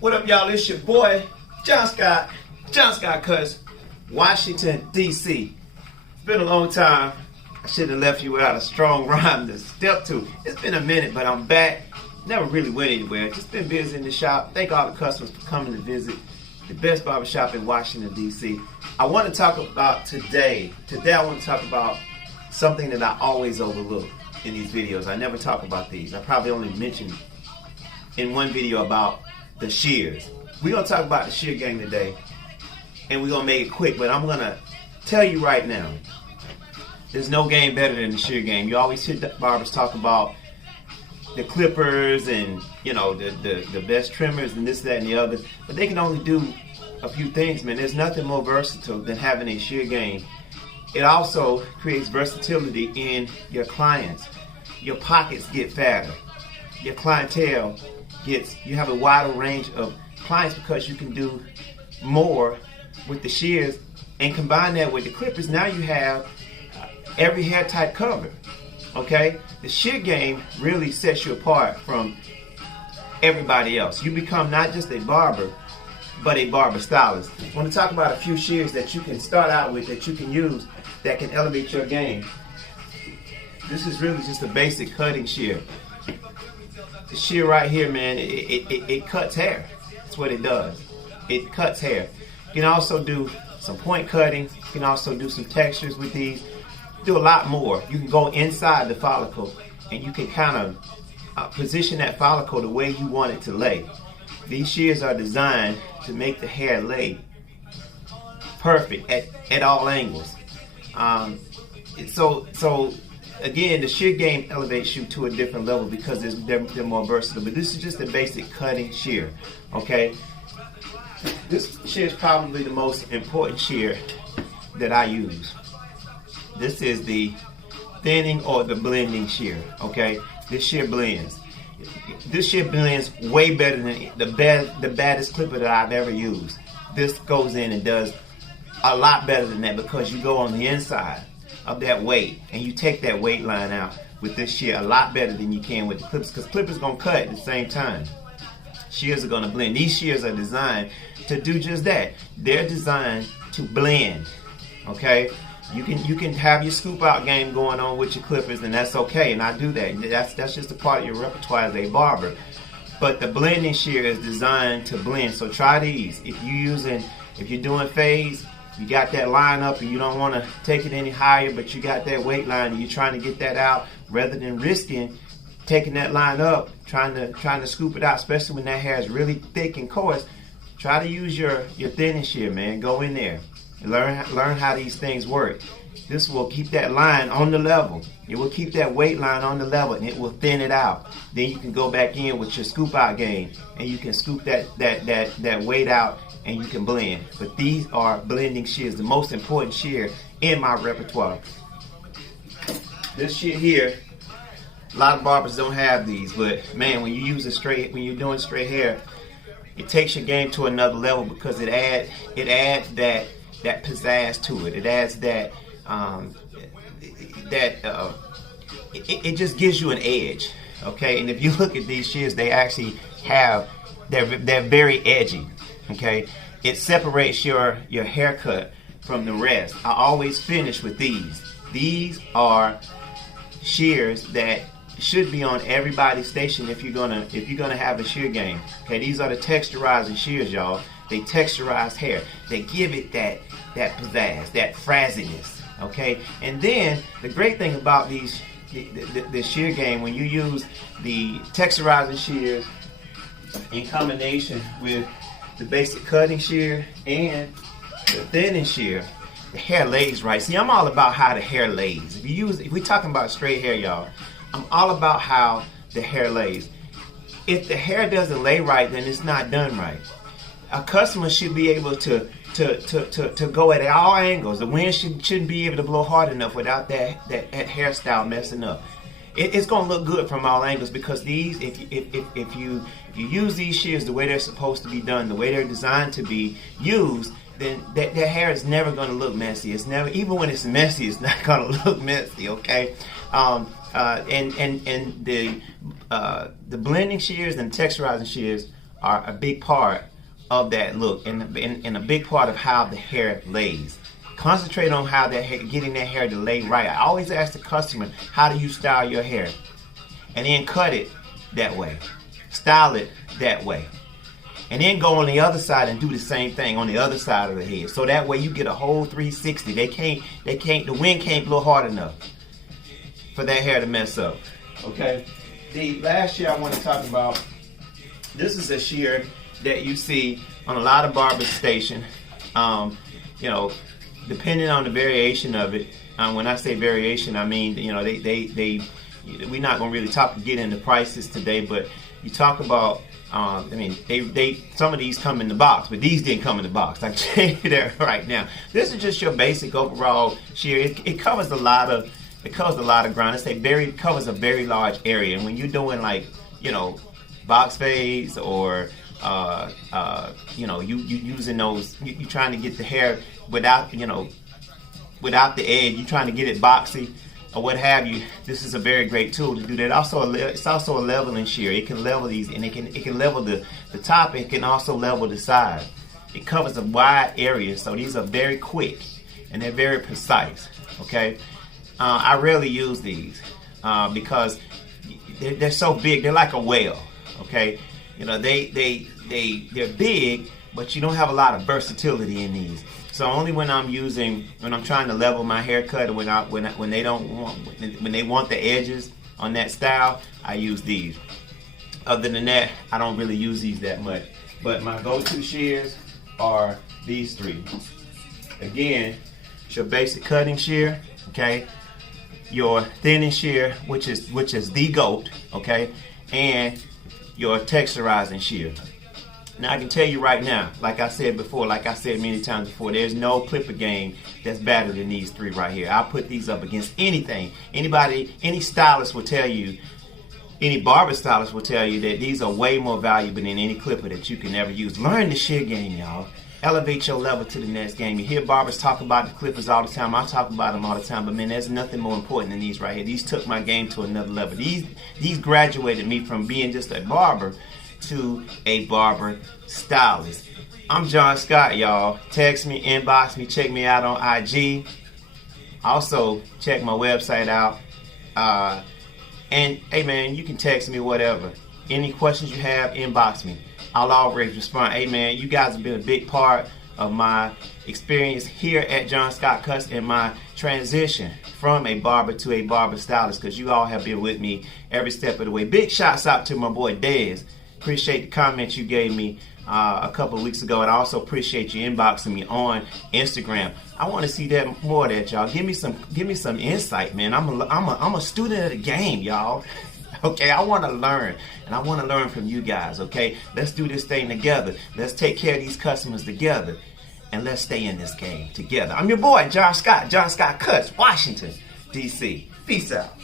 What up, y'all? It's your boy, John Scott Cuts, Washington, D.C. It's been a long time. I should have left you without a strong rhyme to step to. It's been a minute, but I'm back. Never really went anywhere. Just been busy in the shop. Thank all the customers for coming to visit the best barbershop in Washington, D.C. I want to talk about today. Today I want to talk about something that I always overlook in these videos. I never talk about these. I probably only mentioned in one video about the shears. We're going to talk about the shear game today, and we're going to make it quick, but I'm going to tell you right now, there's no game better than the shear game. You always hear barbers talk about the clippers and, you know, the best trimmers and this, that, and the other, but they can only do a few things, man. There's nothing more versatile than having a shear game. It also creates versatility in your clients. Your pockets get fatter. Your clientele you have a wider range of clients because you can do more with the shears, and combine that with the clippers. Now you have every hair type covered. Okay, the shear game really sets you apart from everybody else. You become not just a barber, but a barber stylist. I want to talk about a few shears that you can start out with, that you can use, that can elevate your game. This is really just a basic cutting shear. The shear right here, man, it cuts hair. That's what it does. It cuts hair. You can also do some point cutting. You can also do some textures with these. Do a lot more. You can go inside the follicle and you can kind of position that follicle the way you want it to lay. These shears are designed to make the hair lay perfect at all angles. So again, the shear game elevates you to a different level because they're more versatile. But this is just a basic cutting shear, okay? This shear is probably the most important shear that I use. This is the thinning or the blending shear, okay? This shear blends. This shear blends way better than the baddest clipper that I've ever used. This goes in and does a lot better than that because you go on the inside of that weight and you take that weight line out with this shear a lot better than you can with the clippers, because clippers gonna cut at the same time. Shears are gonna blend. These shears are designed to do just that. They're designed to blend, okay? You can have your scoop out game going on with your clippers, and that's okay, and I do that. That's just a part of your repertoire as a barber. But the blending shear is designed to blend. So try these. If you're doing fades, you got that line up and you don't want to take it any higher, but you got that weight line and you're trying to get that out, rather than risking taking that line up, trying to scoop it out, especially when that hair is really thick and coarse. Try to use your thinning shear, man. Go in there and learn how these things work. This will keep that line on the level. It will keep that weight line on the level, and it will thin it out. Then you can go back in with your scoop out game, and you can scoop that weight out, and you can blend. But these are blending shears, the most important shear in my repertoire. This shear here, a lot of barbers don't have these, but man, when you're doing straight hair, it takes your game to another level because it adds that pizzazz to it. It adds it just gives you an edge, okay? And if you look at these shears, they actually they're very edgy, okay? It separates your haircut from the rest. I always finish with these. These are shears that should be on everybody's station if you're gonna have a shear game. Okay, these are the texturizing shears, y'all. They texturize hair. They give it that pizzazz, that frazziness. Okay, and then the great thing about the shear game, when you use the texturizing shears in combination with the basic cutting shear and the thinning shear, the hair lays right. See, I'm all about how the hair lays. If we're talking about straight hair, y'all, I'm all about how the hair lays. If the hair doesn't lay right, then it's not done right. A customer should be able to go at all angles. The wind shouldn't be able to blow hard enough without that hairstyle messing up. It's gonna look good from all angles, because these, if you use these shears the way they're supposed to be done, the way they're designed to be used, then that hair is never gonna look messy. It's never, even when it's messy, it's not gonna look messy. Okay. And the blending shears and texturizing shears are a big part of that look and a big part of how the hair lays. Concentrate on how that hair, getting that hair to lay right. I always ask the customer, how do you style your hair? And then cut it that way. Style it that way. And then go on the other side and do the same thing on the other side of the head. So that way you get a whole 360. The wind can't blow hard enough for that hair to mess up. Okay. The last shear I want to talk about, this is a shear that you see on a lot of barber stations. You know, depending on the variation of it. When I say variation, I mean, you know, we're not gonna really get into prices today, but you talk about. I mean, some of these come in the box, but these didn't come in the box. I can tell you that right now. This is just your basic overall shear. It covers a lot of ground. It covers a very large area. And when you're doing, like, you know, box fades or you know, you using those, you trying to get the hair without, you know, without the edge, you trying to get it boxy or what have you, this is a very great tool to do that. Also, it's also a leveling shear. It can level these, and it can level the top. It can also level the side. It covers a wide area, so these are very quick and they're very precise. Okay, I rarely use these because they're so big. They're like a whale. Okay, you know, they're big, but you don't have a lot of versatility in these. So only when I'm trying to level my haircut, or when they want the edges on that style, I use these. Other than that, I don't really use these that much. But my go-to shears are these three. Again, it's your basic cutting shear, okay? Your thinning shear, which is the GOAT, okay? And your texturizing shear. Now I can tell you right now, like I said many times before, there's no clipper game that's better than these three right here. I put these up against anything. Any stylist will tell you, any barber stylist will tell you that these are way more valuable than any clipper that you can ever use. Learn the shear game, y'all. Elevate your level to the next game. You hear barbers talk about the clippers all the time. I talk about them all the time, but man, there's nothing more important than these right here. These took my game to another level. These graduated me from being just a barber to a barber stylist. I'm John Scott, y'all. Text me, inbox me, check me out on IG. Also, check my website out. And hey man, you can text me whatever. Any questions you have, inbox me. I'll always respond. Hey man, you guys have been a big part of my experience here at John Scott Cuts and my transition from a barber to a barber stylist, because you all have been with me every step of the way. Big shouts out to my boy Dez. Appreciate the comments you gave me a couple of weeks ago, and I also appreciate you inboxing me on Instagram. I want to see that more of that, y'all. Give me some insight, man. I'm a student of the game, y'all. Okay, I want to learn, and I want to learn from you guys. Okay, let's do this thing together. Let's take care of these customers together, and let's stay in this game together. I'm your boy, John Scott. John Scott Cuts, Washington, D.C. Peace out.